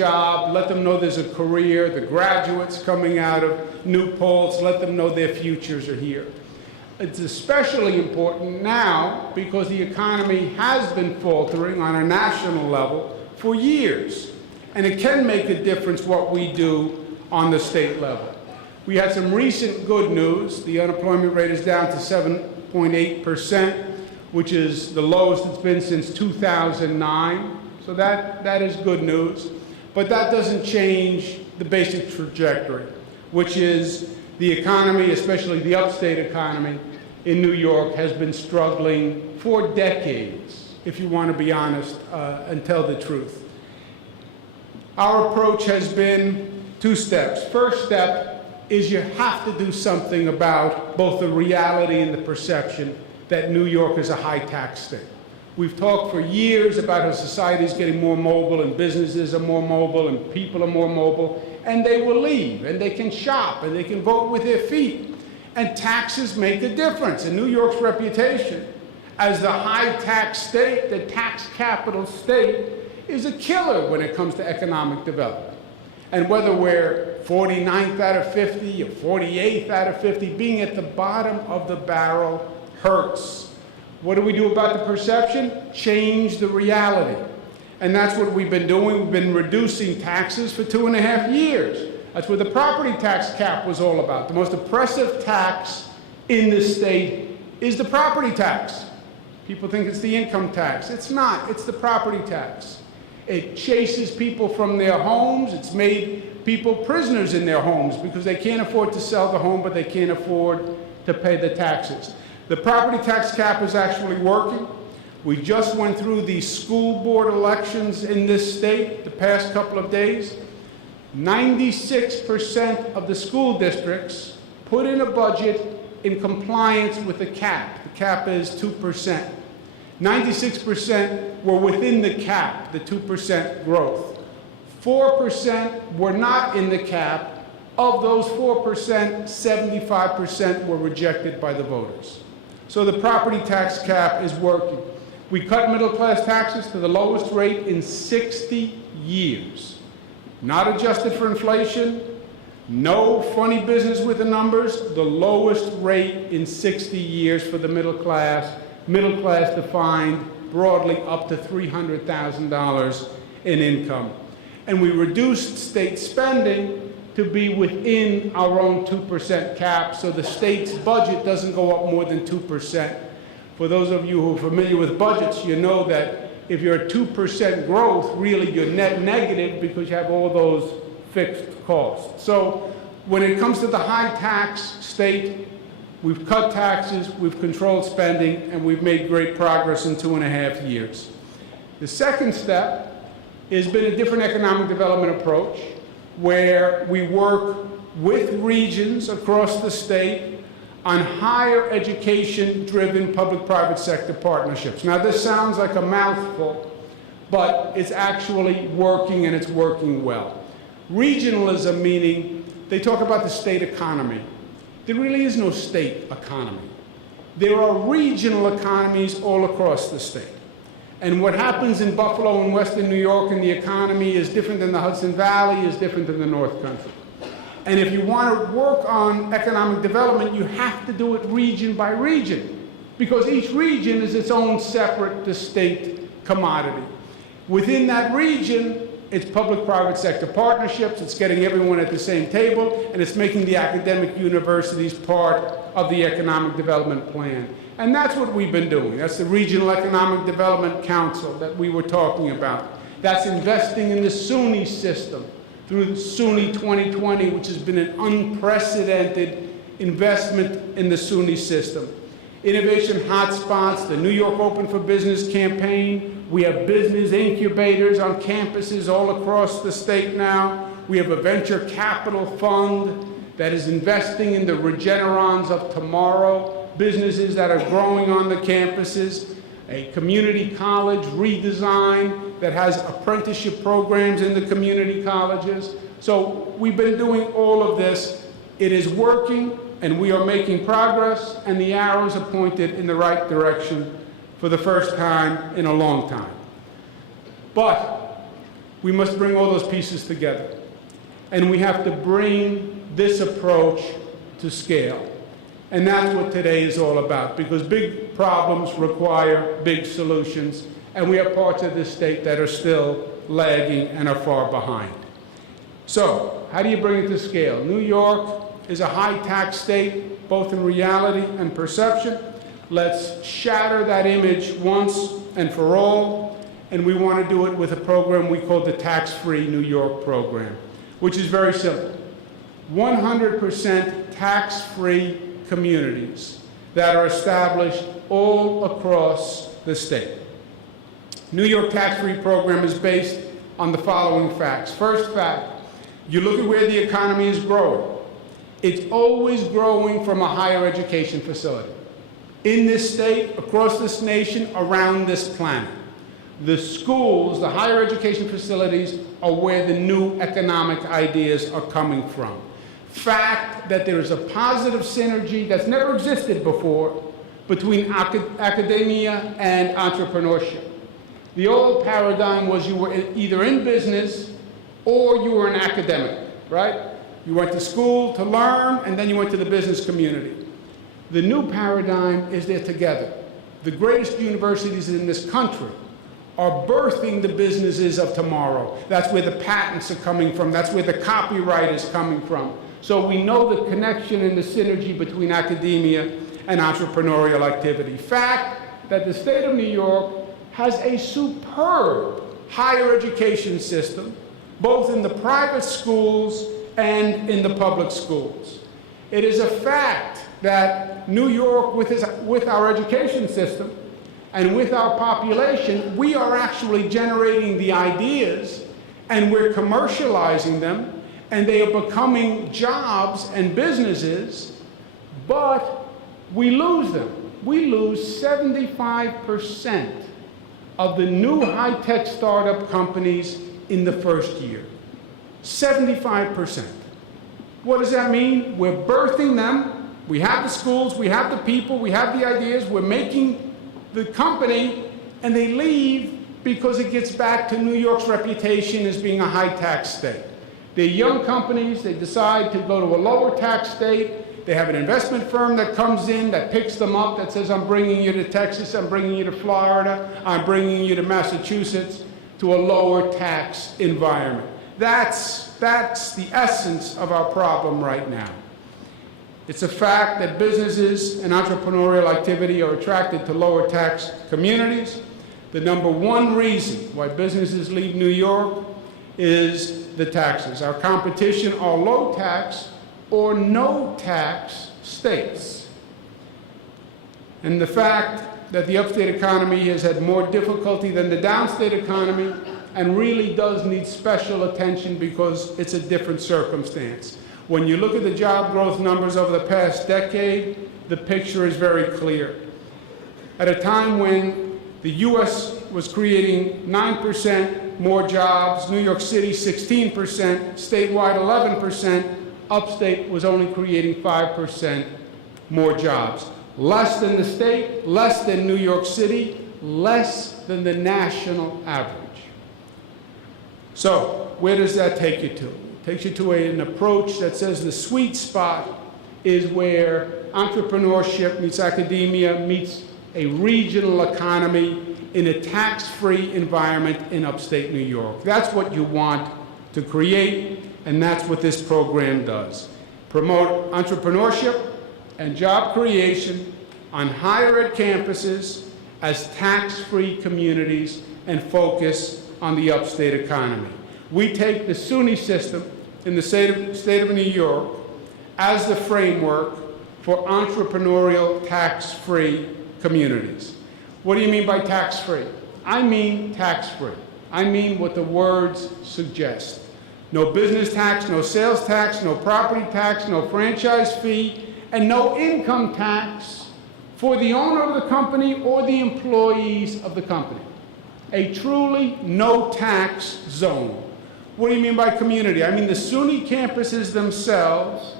job, let them know there's a career. The graduates coming out of New Paltz, let them know their futures are here. It's especially important now because the economy has been faltering on a national level for years, and it can make a difference what we do on the state level. We had some recent good news. The unemployment rate is down to 7.8%, which is the lowest it's been since 2009. So that is good news. But that doesn't change the basic trajectory, which is the economy, especially the upstate economy in New York, has been struggling for decades, if you want to be honest and tell the truth. Our approach has been two steps. First step is you have to do something about both the reality and the perception that New York is a high-tax state. We've talked for years about how society is getting more mobile and businesses are more mobile and people are more mobile, and they will leave, and they can shop, and they can vote with their feet. And taxes make a difference. And New York's reputation as the high-tax state, the tax capital state, is a killer when it comes to economic development. And whether we're 49th out of 50 or 48th out of 50, being at the bottom of the barrel hurts. What do we do about the perception? Change the reality. And that's what we've been doing. We've been reducing taxes for 2.5 years. That's what the property tax cap was all about. The most oppressive tax in the state is the property tax. People think it's the income tax. It's not. It's the property tax. It chases people from their homes. It's made people prisoners in their homes because they can't afford to sell the home, but they can't afford to pay the taxes. The property tax cap is actually working. We just went through the school board elections in this state the past couple of days. 96% of the school districts put in a budget in compliance with the cap. The cap is 2%. 96% were within the cap, the 2% growth. 4% were not in the cap. Of those 4%, 75% were rejected by the voters. So the property tax cap is working. We cut middle-class taxes to the lowest rate in 60 years. Not adjusted for inflation, no funny business with the numbers, the lowest rate in 60 years for the middle class defined broadly up to $300,000 in income. And we reduced state spending to be within our own 2% cap, so the state's budget doesn't go up more than 2%. For those of you who are familiar with budgets, you know that if you're at 2% growth, really you're net negative because you have all those fixed costs. So when it comes to the high tax state, we've cut taxes, we've controlled spending, and we've made great progress in 2.5 years. The second step has been a different economic development approach where we work with regions across the state on higher education-driven public-private sector partnerships. Now, this sounds like a mouthful, but it's actually working, and it's working well. Regionalism, meaning they talk about the state economy. There really is no state economy. There are regional economies all across the state. And what happens in Buffalo and Western New York in the economy is different than the Hudson Valley, is different than the North Country. And if you want to work on economic development, you have to do it region by region, because each region is its own separate, distinct commodity. Within that region, it's public-private sector partnerships, it's getting everyone at the same table, and it's making the academic universities part of the economic development plan. And that's what we've been doing. That's the Regional Economic Development Council that we were talking about. That's investing in the SUNY system through SUNY 2020, which has been an unprecedented investment in the SUNY system. Innovation hotspots, the New York Open for Business campaign. We have business incubators on campuses all across the state now. We have a venture capital fund that is investing in the Regenerons of tomorrow, businesses that are growing on the campuses, a community college redesign that has apprenticeship programs in the community colleges. So we've been doing all of this. It is working, and we are making progress, and the arrows are pointed in the right direction for the first time in a long time. But We must bring all those pieces together. And we have to bring this approach to scale. And that's what today is all about, because big problems require big solutions, and we have parts of this state that are still lagging and are far behind. So, how do you bring it to scale? New York is a high-tax state, both in reality and perception. Let's shatter that image once and for all, and we want to do it with a program we call the Tax-Free New York program, which is very simple. 100% tax-free communities that are established all across the state. New York tax-free program is based on the following facts. First fact, you look at where the economy is growing. It's always growing from a higher education facility. In this state, across this nation, around this planet. The schools, the higher education facilities, are where the new economic ideas are coming from. Fact that there is a positive synergy that's never existed before between academia and entrepreneurship. The old paradigm was you were either in business or you were an academic, right? You went to school to learn, and then you went to the business community. The new paradigm is they're together. The greatest universities in this country are birthing the businesses of tomorrow. That's where the patents are coming from. That's where the copyright is coming from. So we know the connection and the synergy between academia and entrepreneurial activity. Fact that the state of New York has a superb higher education system, both in the private schools and in the public schools. It is a fact that New York, with our education system and with our population, we are actually generating the ideas and we're commercializing them, and they are becoming jobs and businesses, but we lose them. We lose 75% of the new high-tech startup companies in the first year. 75%. What does that mean? We're birthing them. We have the schools, we have the people, we have the ideas, we're making the company, and they leave because it gets back to New York's reputation as being a high-tax state. They're young companies, they decide to go to a lower tax state, they have an investment firm that comes in, that picks them up, that says, I'm bringing you to Texas, I'm bringing you to Florida, I'm bringing you to Massachusetts, to a lower tax environment. That's the essence of our problem right now. It's a fact that businesses and entrepreneurial activity are attracted to lower tax communities. The number one reason why businesses leave New York is the taxes. Our competition are low tax or no tax states. And the fact that the upstate economy has had more difficulty than the downstate economy and really does need special attention because it's a different circumstance. When you look at the job growth numbers over the past decade, the picture is very clear. At a time when the U.S. was creating 9% more jobs, New York City 16%, statewide 11%, upstate was only creating 5% more jobs. Less than the state, less than New York City, less than the national average. So, where does that take you to? It takes you to an approach that says the sweet spot is where entrepreneurship meets academia, meets a regional economy in a tax-free environment in upstate New York. That's what you want to create, and that's what this program does. Promote entrepreneurship and job creation on higher ed campuses as tax-free communities and focus on the upstate economy. We take the SUNY system in the state of New York as the framework for entrepreneurial tax-free communities. What do you mean by tax-free? I mean tax-free. I mean what the words suggest. No business tax, no sales tax, no property tax, no franchise fee, and no income tax for the owner of the company or the employees of the company. A truly no-tax zone. What do you mean by community? I mean the SUNY campuses themselves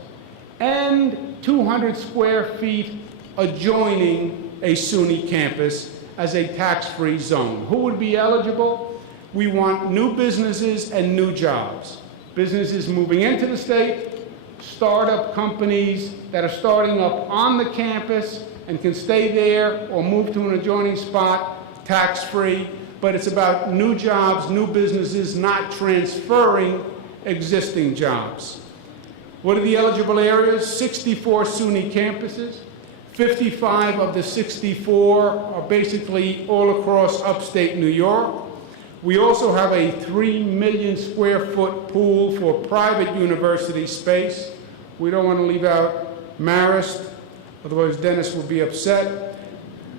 and 200 square feet adjoining a SUNY campus as a tax-free zone. Who would be eligible? We want new businesses and new jobs. Businesses moving into the state, startup companies that are starting up on the campus and can stay there or move to an adjoining spot tax-free. But it's about new jobs, new businesses, not transferring existing jobs. What are the eligible areas? 64 SUNY campuses. 55 of the 64 are basically all across upstate New York. We also have a 3 million square foot pool for private university space. We don't want to leave out Marist, otherwise Dennis will be upset.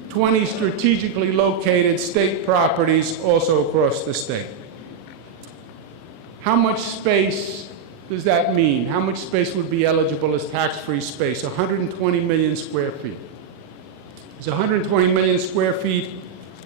20 strategically located state properties also across the state. How much space does that mean? How much space would be eligible as tax-free space? 120 million square feet. Is 120 million square feet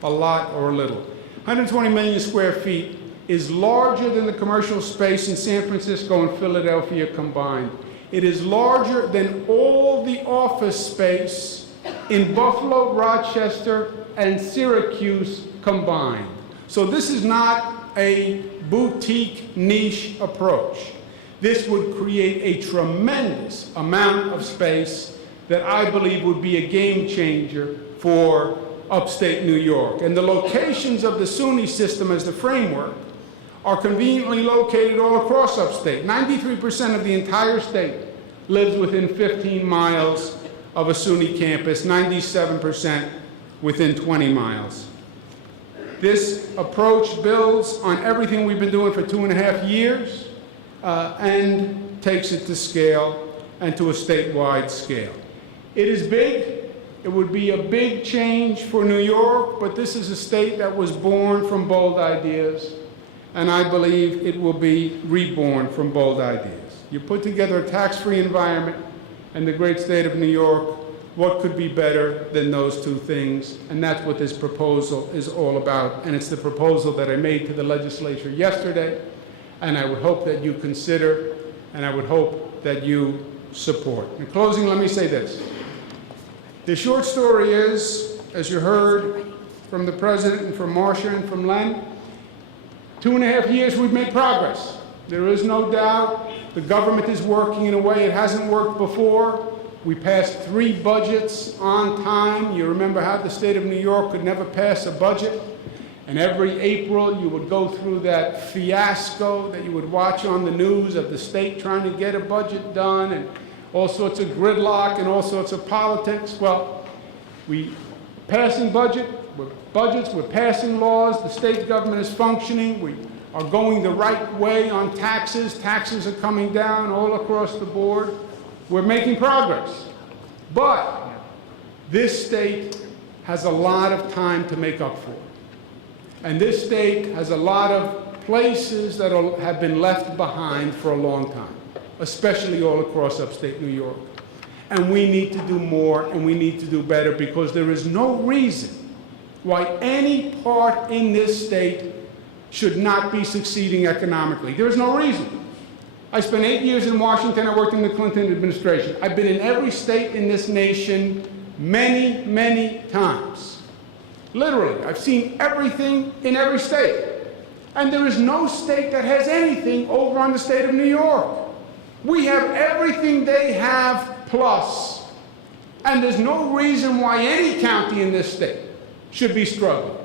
a lot or a little? 120 million square feet is larger than the commercial space in San Francisco and Philadelphia combined. It is larger than all the office space in Buffalo, Rochester, and Syracuse combined. So this is not a boutique niche approach. This would create a tremendous amount of space that I believe would be a game changer for upstate New York. And the locations of the SUNY system as the framework are conveniently located all across upstate. 93% of the entire state lives within 15 miles of a SUNY campus, 97% within 20 miles. This approach builds on everything we've been doing for 2.5 years and takes it to scale and to a statewide scale. It is big. It would be a big change for New York, but this is a state that was born from bold ideas, and I believe it will be reborn from bold ideas. You put together a tax-free environment and the great state of New York, what could be better than those two things? And that's what this proposal is all about, and it's the proposal that I made to the legislature yesterday, and I would hope that you consider, and I would hope that you support. In closing, let me say this. The short story is, as you heard from the President and from Marcia and from Len, 2.5 years we've made progress. There is no doubt the government is working in a way it hasn't worked before. We passed 3 budgets on time. You remember how the state of New York could never pass a budget. And every April you would go through that fiasco that you would watch on the news of the state trying to get a budget done and all sorts of gridlock and all sorts of politics. Well, we passing budgets, we're passing laws, the state government is functioning, we are going the right way on taxes. Taxes are coming down all across the board. We're making progress. But this state has a lot of time to make up for. And this state has a lot of places that have been left behind for a long time, especially all across upstate New York. And we need to do more and we need to do better, because there is no reason why any part in this state should not be succeeding economically. There is no reason. I spent 8 years in Washington. I worked in the Clinton administration. I've been in every state in this nation many, many times. Literally, I've seen everything in every state. And there is no state that has anything over on the state of New York. We have everything they have plus. And there's no reason why any county in this state should be struggling.